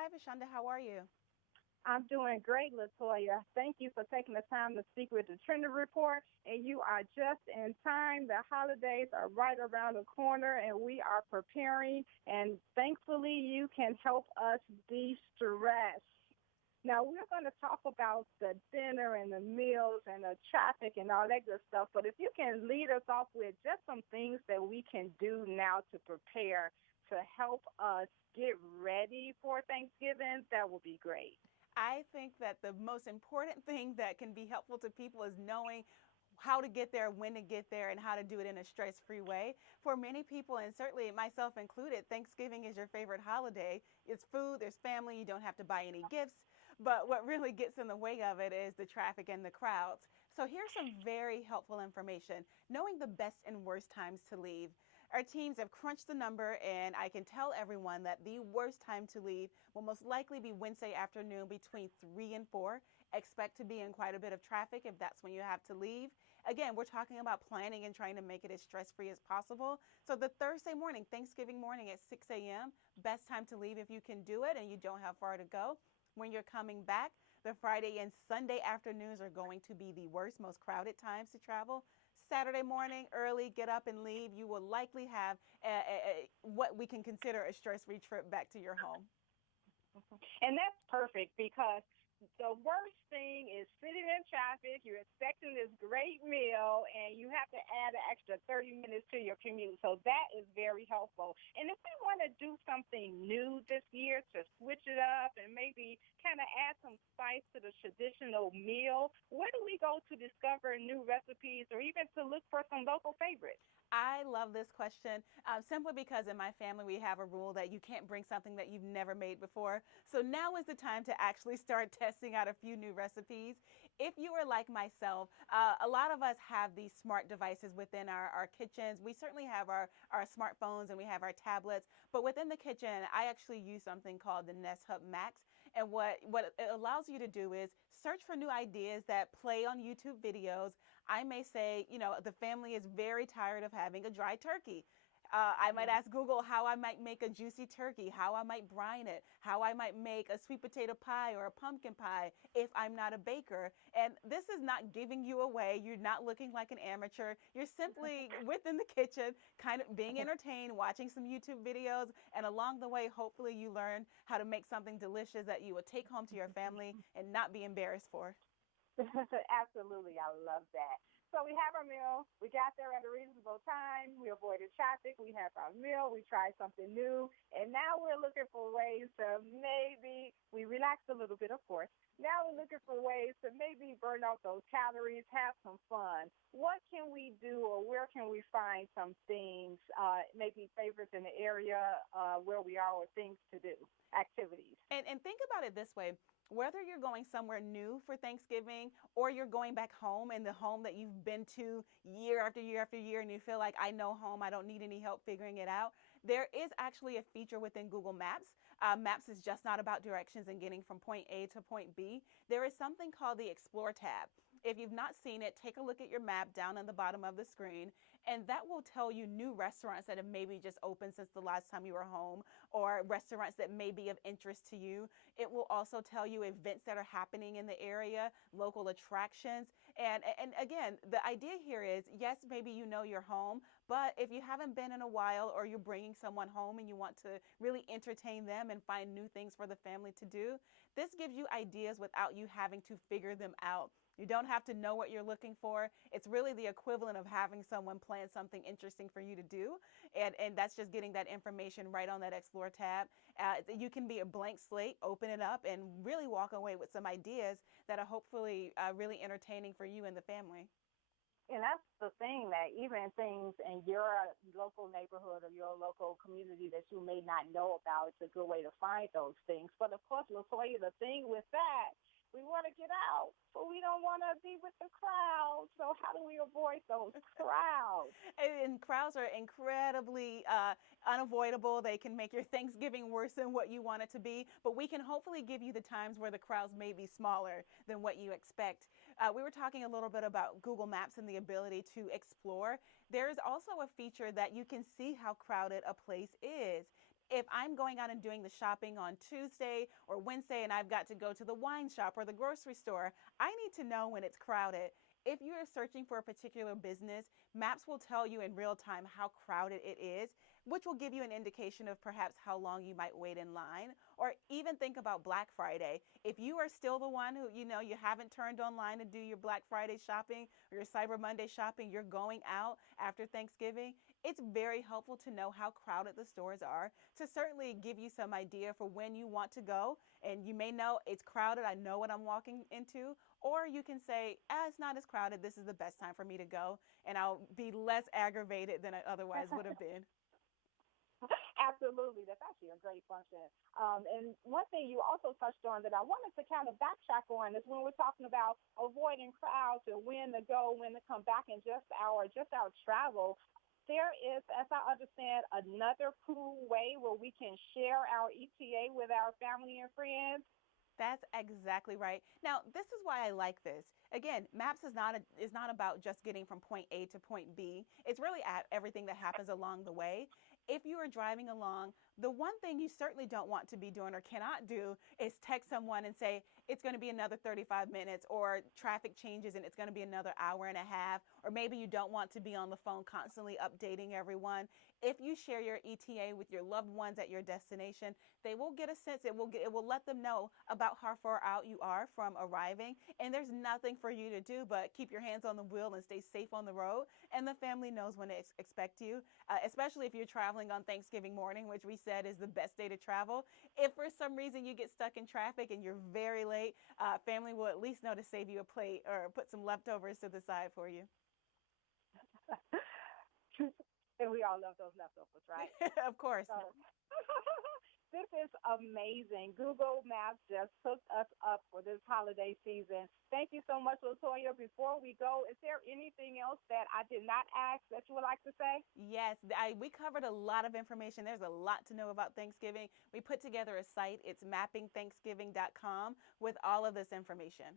Hi, Vashonda. How are you? I'm doing great, LaToya. Thank you for taking the time to speak with the Trender Report. And you are just in time. The holidays are right around the corner, and we are preparing. And thankfully, you can help us de-stress. Now, we're going to talk about the dinner and the meals and the traffic and all that good stuff. But if you can lead us off with just some things that we can do now to prepare to help us get ready for Thanksgiving, that would be great. I think that the most important thing that can be helpful to people is knowing how to get there, when to get there, and how to do it in a stress free way. For many people, and certainly myself included, Thanksgiving is your favorite holiday. It's food, there's family, you don't have to buy any gifts. But what really gets in the way of it is the traffic and the crowds. So here's some very helpful information. Knowing the best and worst times to leave. Our teams have crunched the number, and I can tell everyone that the worst time to leave will most likely be Wednesday afternoon between 3 and 4. Expect to be in quite a bit of traffic if that's when you have to leave. Again, we're talking about planning and trying to make it as stress free as possible. So, the Thursday morning, Thanksgiving morning at 6 a.m., best time to leave if you can do it and you don't have far to go. When you're coming back, the Friday and Sunday afternoons are going to be the worst, most crowded times to travel. Saturday morning, early, get up and leave. You will likely have what we can consider a stress free trip back to your home. And that's perfect because the worst thing is sitting in traffic. You're expecting this great meal, and you have to add an extra 30 minutes to your commute. So that is very helpful. And if we want to do something new this year to switch it up and maybe kind of add some spice to the traditional meal, where do we go to discover new recipes or even to look for some local favorites? I love this question simply because in my family we have a rule that you can't bring something that you've never made before. So now is the time to actually start testing out a few new recipes. If you are like myself, a lot of us have these smart devices within our kitchens. We certainly have our smartphones and we have our tablets, but within the kitchen, I actually use something called the Nest Hub Max. And what it allows you to do is search for new ideas that play on YouTube videos. I may say, the family is very tired of having a dry turkey. I might ask Google how I might make a juicy turkey, how I might brine it, how I might make a sweet potato pie or a pumpkin pie if I'm not a baker. And this is not giving you away. You're not looking like an amateur. You're simply within the kitchen, kind of being entertained, watching some YouTube videos. And along the way, hopefully you learn how to make something delicious that you will take home to your family and not be embarrassed for. Absolutely. I love that. So we have our meal. We got there at a reasonable time. We avoided traffic. We have our meal. We tried something new. And now we're looking for ways to maybe, we relaxed a little bit, of course. Now we're looking for ways to maybe burn out those calories, have some fun. What can we do or where can we find some things, maybe favorites in the area where we are or things to do, activities? And think about it this way. Whether you're going somewhere new for Thanksgiving or you're going back home in the home that you've been to year after year after year and you feel like I know home, I don't need any help figuring it out, there is actually a feature within Google Maps. Maps is just not about directions and getting from point A to point B. There is something called the Explore tab. If you've not seen it, take a look at your map down on the bottom of the screen, and that will tell you new restaurants that have maybe just opened since the last time you were home, or restaurants that may be of interest to you. It will also tell you events that are happening in the area, local attractions. And again, the idea here is, yes, maybe you know your home, but if you haven't been in a while or you're bringing someone home and you want to really entertain them and find new things for the family to do, this gives you ideas without you having to figure them out. You don't have to know what you're looking for. It's really the equivalent of having someone plan something interesting for you to do. And that's just getting that information right on that Explore tab. You can be a blank slate, open it up, and really walk away with some ideas that are hopefully really entertaining for you and the family. And that's the thing, that even things in your local neighborhood or your local community that you may not know about, it's a good way to find those things. But of course, LaToya, the thing with that, we want to get out, but we don't want to be with the crowd. So how do we avoid those crowds? And crowds are incredibly unavoidable. They can make your Thanksgiving worse than what you want it to be, but we can hopefully give you the times where the crowds may be smaller than what you expect. We were talking a little bit about Google Maps and the ability to explore. There's also a feature that you can see how crowded a place is. If I'm going out and doing the shopping on Tuesday or Wednesday and I've got to go to the wine shop or the grocery store, I need to know when it's crowded. If you are searching for a particular business, maps will tell you in real time how crowded it is, which will give you an indication of perhaps how long you might wait in line. Or even think about Black Friday. If you are still the one who, you haven't turned online to do your Black Friday shopping or your Cyber Monday shopping, you're going out after Thanksgiving, it's very helpful to know how crowded the stores are to certainly give you some idea for when you want to go. And you may know it's crowded, I know what I'm walking into. Or you can say, it's not as crowded, this is the best time for me to go, and I'll be less aggravated than I otherwise would have been. Absolutely. That's actually a great function. And one thing you also touched on that I wanted to kind of backtrack on is when we're talking about avoiding crowds and when to go, when to come back, and just our travel. There is, as I understand, another cool way where we can share our ETA with our family and friends. That's exactly right. Now, this is why I like this. Again, maps is not about just getting from point A to point B. It's really at everything that happens along the way. If you are driving along, the one thing you certainly don't want to be doing or cannot do is text someone and say it's going to be another 35 minutes or traffic changes and it's going to be another hour and a half, or maybe you don't want to be on the phone constantly updating everyone. If you share your ETA with your loved ones at your destination, they will get a sense. It will let them know about how far out you are from arriving, and there's nothing for you to do but keep your hands on the wheel and stay safe on the road. And the family knows when to expect you, especially if you're traveling on Thanksgiving morning, which we said is the best day to travel. If for some reason you get stuck in traffic and you're very late, family will at least know to save you a plate or put some leftovers to the side for you. And we all love those leftovers, right? Of course. So this is amazing. Google Maps just hooked us up for this holiday season. Thank you so much, LaToya. Before we go, is there anything else that I did not ask that you would like to say? Yes, we covered a lot of information. There's a lot to know about Thanksgiving. We put together a site. It's mappingthanksgiving.com with all of this information.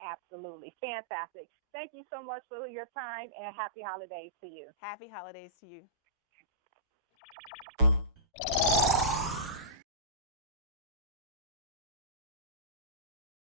Absolutely. Fantastic. Thank you so much for your time and happy holidays to you. Happy holidays to you.